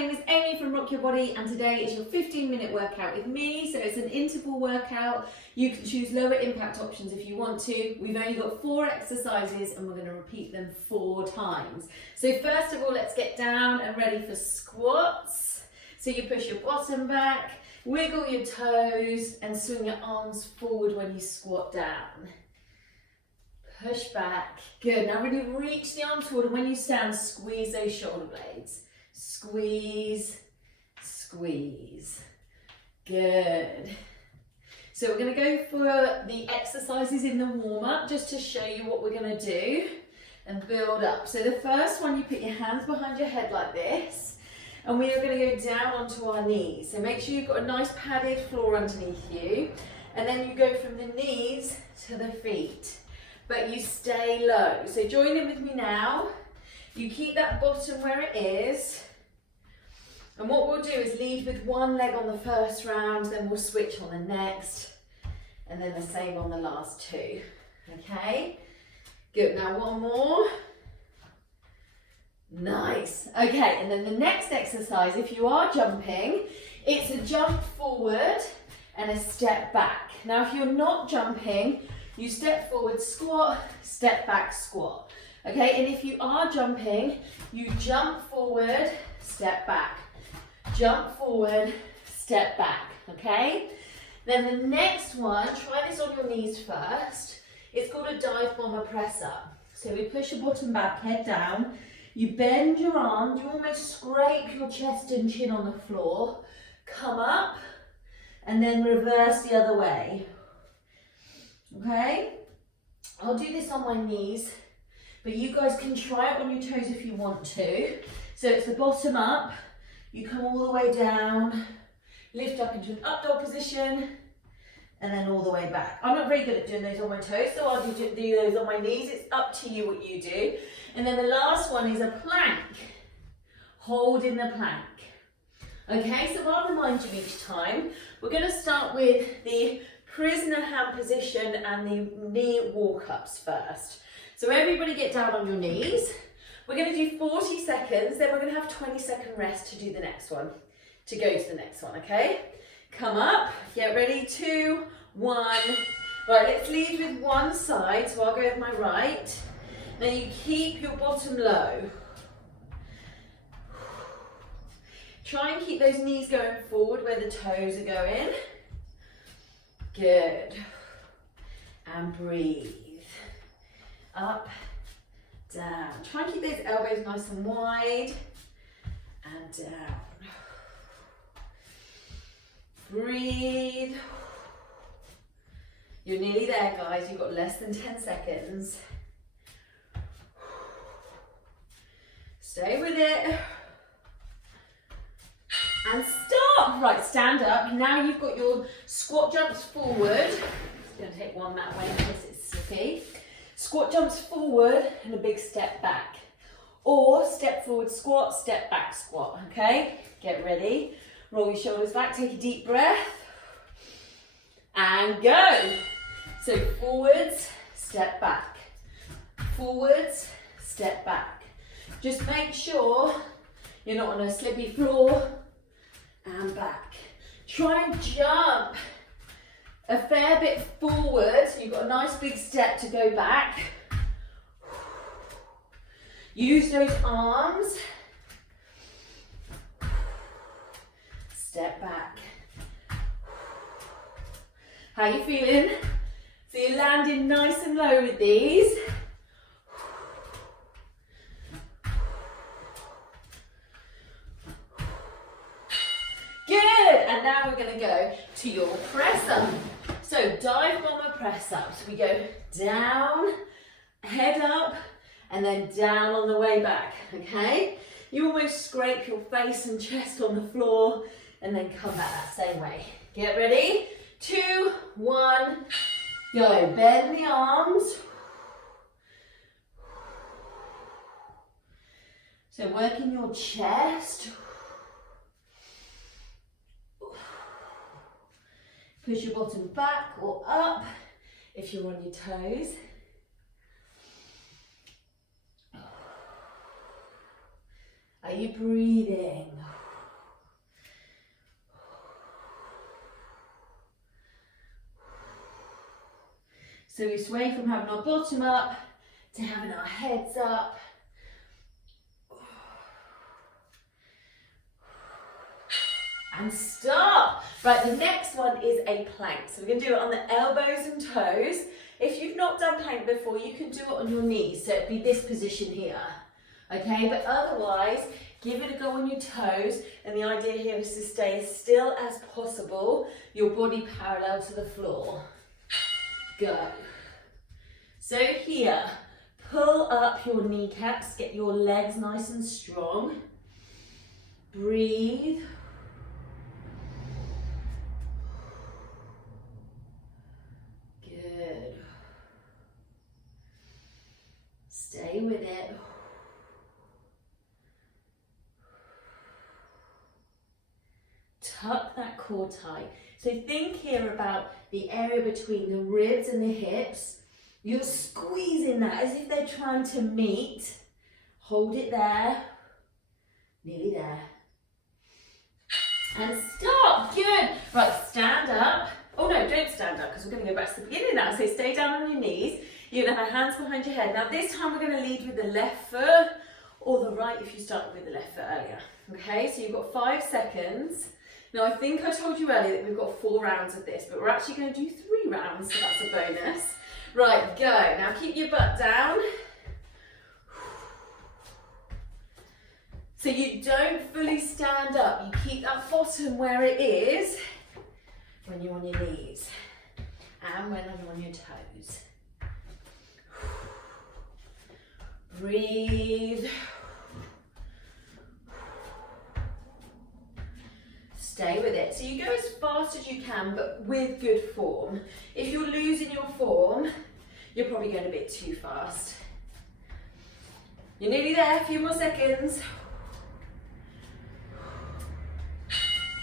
name is Amy from Rock Your Body, and today is your 15-minute workout with me. So it's an interval workout. You can choose lower impact options if you want to. We've only got 4 exercises and we're going to repeat them 4 times. So first of all, let's get down and ready for squats. So you push your bottom back, wiggle your toes and swing your arms forward when you squat down. Push back. Good. Now really reach the arms forward, and when you stand, squeeze those shoulder blades. Squeeze, squeeze. Good. So we're going to go for the exercises in the warm-up just to show you what we're going to do and build up. So the first one, you put your hands behind your head like this, and we are going to go down onto our knees. So make sure you've got a nice padded floor underneath you, and then you go from the knees to the feet. But you stay low. So join in with me now. You keep that bottom where it is. And what we'll do is lead with one leg on the first round, then we'll switch on the next, and then the same on the last 2. Okay? Good. Now one more. Nice. Okay, and then the next exercise, if you are jumping, it's a jump forward and a step back. Now if you're not jumping, you step forward, squat, step back, squat. Okay, and if you are jumping, you jump forward, step back. Jump forward, step back, okay? Then the next one, try this on your knees first. It's called a dive bomber press up. So we push your bottom back, head down. You bend your arms, you almost scrape your chest and chin on the floor. Come up, and then reverse the other way. Okay, I'll do this on my knees, but you guys can try it on your toes if you want to. So it's the bottom up, you come all the way down, lift up into an up dog position, and then all the way back. I'm not very good at doing those on my toes, so I'll do those on my knees. It's up to you what you do. And then the last one is a plank, hold in the plank. Okay, so I'll remind you each time. We're going to start with the prisoner hand position and the knee walk-ups first. So everybody get down on your knees. We're going to do 40 seconds, then we're going to have 20-second rest to do the next one, to go to the next one, okay? Come up, get ready, 2, 1. Right, let's lead with one side, so I'll go with my right. Then you keep your bottom low. Try and keep those knees going forward where the toes are going. Good. And breathe. Up, down. Try and keep those elbows nice and wide. And down. Breathe. You're nearly there, guys. You've got less than 10 seconds. Stay with it. And stop. Right, stand up. Now you've got your squat jumps forward. Just going to take one that way in case it's slippy. Squat jumps forward and a big step back. Or step forward squat, step back squat. Okay? Get ready. Roll your shoulders back. Take a deep breath. And go. So forwards, step back. Forwards, step back. Just make sure you're not on a slippy floor. And back. Try and jump a fair bit forward, so you've got a nice big step to go back. Use those arms. Step back. How are you feeling? So you're landing nice and low with these. And now we're going to go to your press up. So dive bomber press ups. We go down, head up, and then down on the way back. Okay? You almost scrape your face and chest on the floor and then come back that same way. Get ready? 2, 1, go. Bend the arms. So working your chest. Push your bottom back or up if you're on your toes. Are you breathing? So we sway from having our bottom up to having our heads up. And stop. Right, the next one is a plank. So we're going to do it on the elbows and toes. If you've not done plank before, you can do it on your knees. So it'd be this position here. Okay, but otherwise, give it a go on your toes. And the idea here is to stay as still as possible, your body parallel to the floor. Go. So here, pull up your kneecaps, get your legs nice and strong. Breathe. Good. Stay with it. Tuck that core tight. So think here about the area between the ribs and the hips. You're squeezing that as if they're trying to meet. Hold it there. Nearly there. And stop. Good. Right, stand up. Oh no, don't stand up because we're going to go back to the beginning now. So stay down on your knees. You're going to have hands behind your head. Now this time we're going to lead with the left foot or the right if you started with the left foot earlier. Okay, so you've got 5 seconds. Now I think I told you earlier that we've got 4 rounds of this, but we're actually going to do 3 rounds, so that's a bonus. Right, go. Now keep your butt down. So you don't fully stand up. You keep that bottom where it is when you're on your knees and when you're on your toes. Breathe. Stay with it. So you go as fast as you can, but with good form. If you're losing your form, you're probably going a bit too fast. You're nearly there, a few more seconds.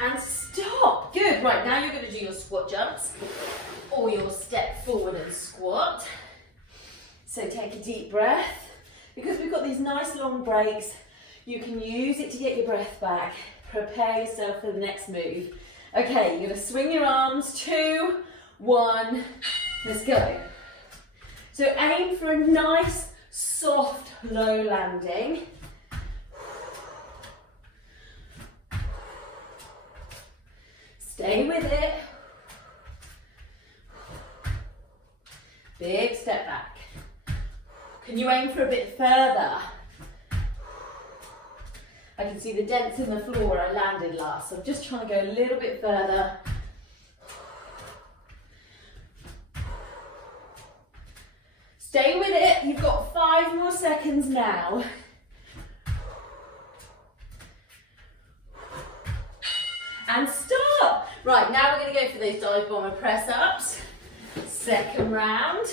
And stop. Good. Right, now you're going to do your squat jumps or your step forward and squat. So take a deep breath. Because we've got these nice long breaks, you can use it to get your breath back. Prepare yourself for the next move. Okay, you're going to swing your arms. 2, 1, let's go. So aim for a nice, soft, low landing. Stay with it. Big step back. Can you aim for a bit further? I can see the dents in the floor where I landed last, so I'm just trying to go a little bit further. Stay with it. You've got 5 more seconds now. And stop. Right, now we're going to go for those dive bomber press ups. Second round.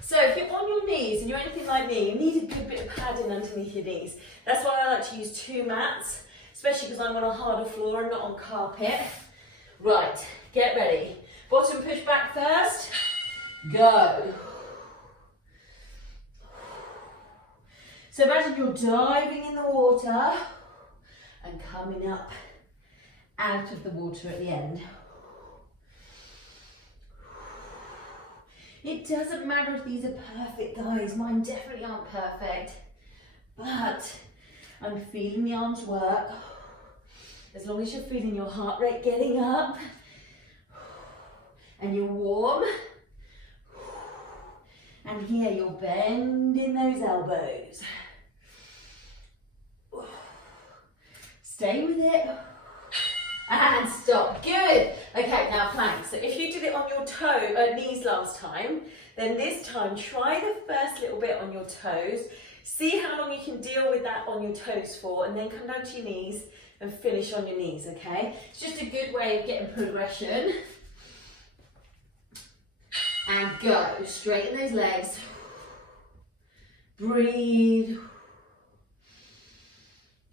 So if you're on your knees and you're anything like me, you need a good bit of padding underneath your knees. That's why I like to use 2 mats, especially because I'm on a harder floor and not on carpet. Right, get ready. Bottom push back first. Go. So imagine you're diving in the water and coming up out of the water at the end. It doesn't matter if these are perfect thighs, mine definitely aren't perfect, but I'm feeling the arms work. As long as you're feeling your heart rate getting up and you're warm, and here you're bending those elbows. Stay with it. And stop. Good. Okay, now plank. So if you did it on your knees last time, then this time try the first little bit on your toes. See how long you can deal with that on your toes for, and then come down to your knees and finish on your knees, okay? It's just a good way of getting progression. And go. Straighten those legs. Breathe.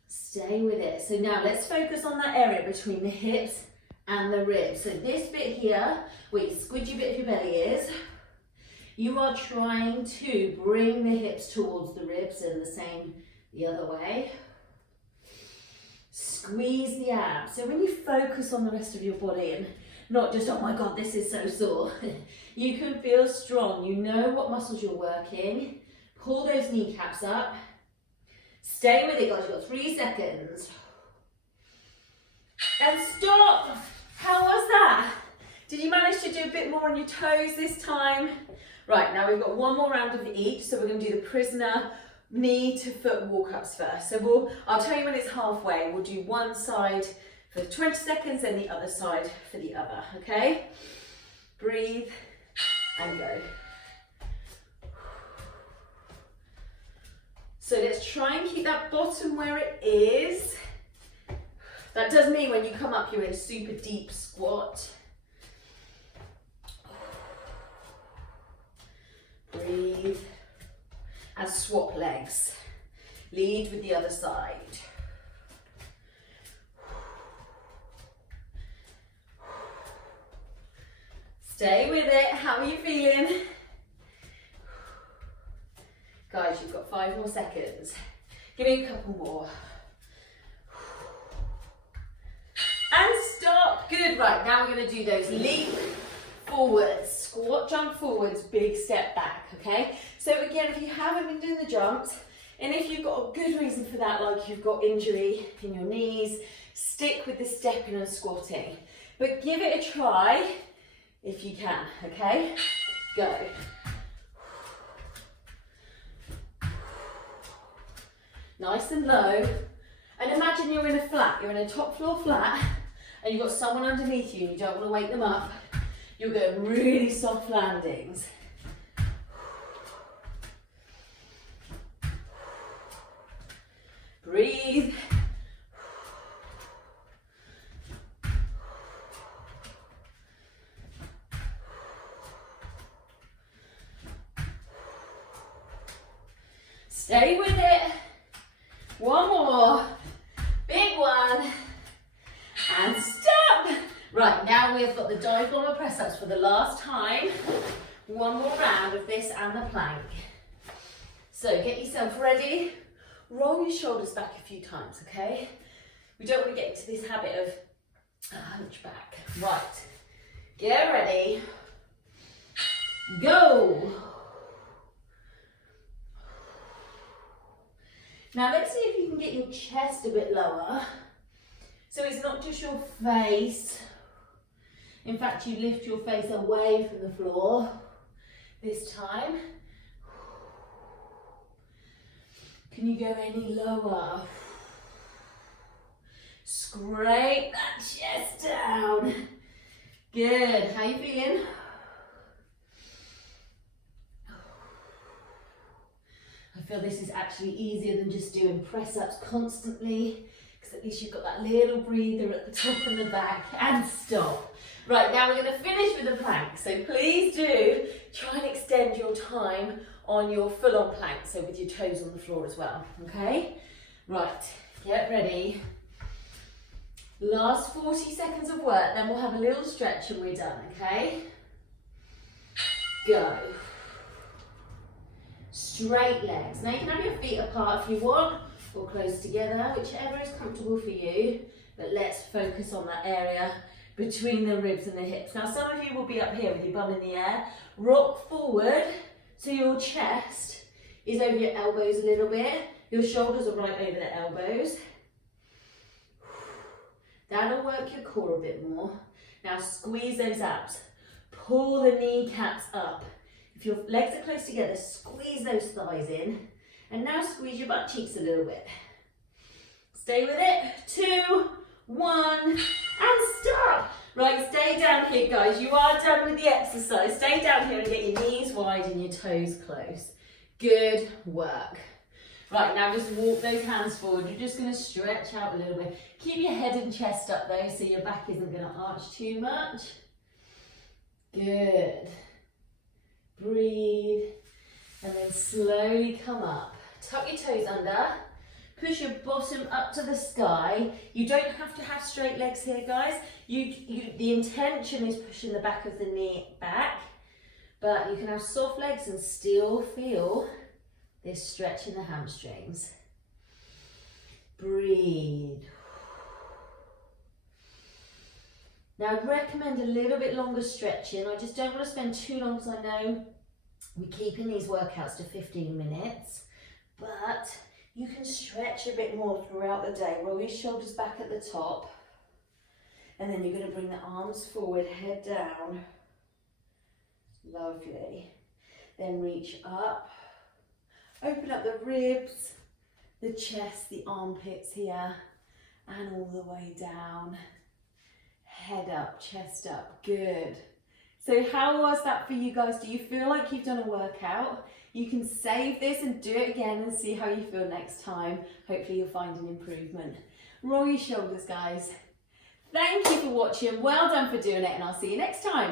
Stay with it. So now let's focus on that area between the hips and the ribs. So this bit here, where your squidgy bit of your belly is, you are trying to bring the hips towards the ribs and the same the other way. Squeeze the abs. So when you focus on the rest of your body and Not just, oh my God, this is so sore. You can feel strong. You know what muscles you're working. Pull those kneecaps up. Stay with it, guys. You've got 3 seconds. And stop. How was that? Did you manage to do a bit more on your toes this time? Right, now we've got one more round of each. So we're going to do the prisoner knee to foot walk-ups first. So I'll tell you when it's halfway. We'll do one side for 20 seconds and the other side for the other, okay? Breathe and go. So let's try and keep that bottom where it is. That does mean when you come up, you're in a super deep squat. Breathe and swap legs. Lead with the other side. Stay with it. How are you feeling? Guys, you've got 5 more seconds. Give me a couple more. And stop. Good. Right, now we're going to do those leap forwards, squat, jump forwards, big step back, okay? So again, if you haven't been doing the jumps, and if you've got a good reason for that, like you've got injury in your knees, stick with the stepping and squatting. But give it a try if you can, okay? Go. Nice and low. And imagine you're in a flat, you're in a top floor flat, and you've got someone underneath you and you don't want to wake them up. You're going really soft landings. Breathe. Stay with it. One more. Big one. And stop. Right, now we've got the dive bomber press ups for the last time. One more round of this and the plank. So get yourself ready. Roll your shoulders back a few times, okay? We don't want to get into this habit of a hunchback. Right, get ready. Go. Now let's see if you can get your chest a bit lower. So it's not just your face. In fact, you lift your face away from the floor this time. Can you go any lower? Scrape that chest down. Good. How you feeling? I feel this is actually easier than just doing press-ups constantly, because at least you've got that little breather at the top and the back, and stop. Right, now we're going to finish with a plank, so please do try and extend your time on your full-on plank, so with your toes on the floor as well, okay? Right, get ready. Last 40 seconds of work, then we'll have a little stretch and we're done, okay? Go. Straight legs. Now you can have your feet apart if you want, or close together, whichever is comfortable for you. But let's focus on that area between the ribs and the hips. Now some of you will be up here with your bum in the air. Rock forward so your chest is over your elbows a little bit. Your shoulders are right over the elbows. That'll work your core a bit more. Now squeeze those abs. Pull the kneecaps up. If your legs are close together, squeeze those thighs in. And now squeeze your butt cheeks a little bit. Stay with it. 2, 1, and stop. Right, stay down here, guys. You are done with the exercise. Stay down here and get your knees wide and your toes close. Good work. Right, now just walk those hands forward. You're just going to stretch out a little bit. Keep your head and chest up though, so your back isn't going to arch too much. Good. Breathe, and then slowly come up. Tuck your toes under. Push your bottom up to the sky. You don't have to have straight legs here, guys. The intention is pushing the back of the knee back, but you can have soft legs and still feel this stretch in the hamstrings. Breathe. Now I'd recommend a little bit longer stretching. I just don't want to spend too long because I know we're keeping these workouts to 15 minutes, but you can stretch a bit more throughout the day. Roll your shoulders back at the top, and then you're going to bring the arms forward, head down. Lovely. Then reach up, open up the ribs, the chest, the armpits here, and all the way down. Head up, chest up, good. So how was that for you guys? Do you feel like you've done a workout? You can save this and do it again and see how you feel next time. Hopefully you'll find an improvement. Roll your shoulders, guys. Thank you for watching. Well done for doing it, and I'll see you next time.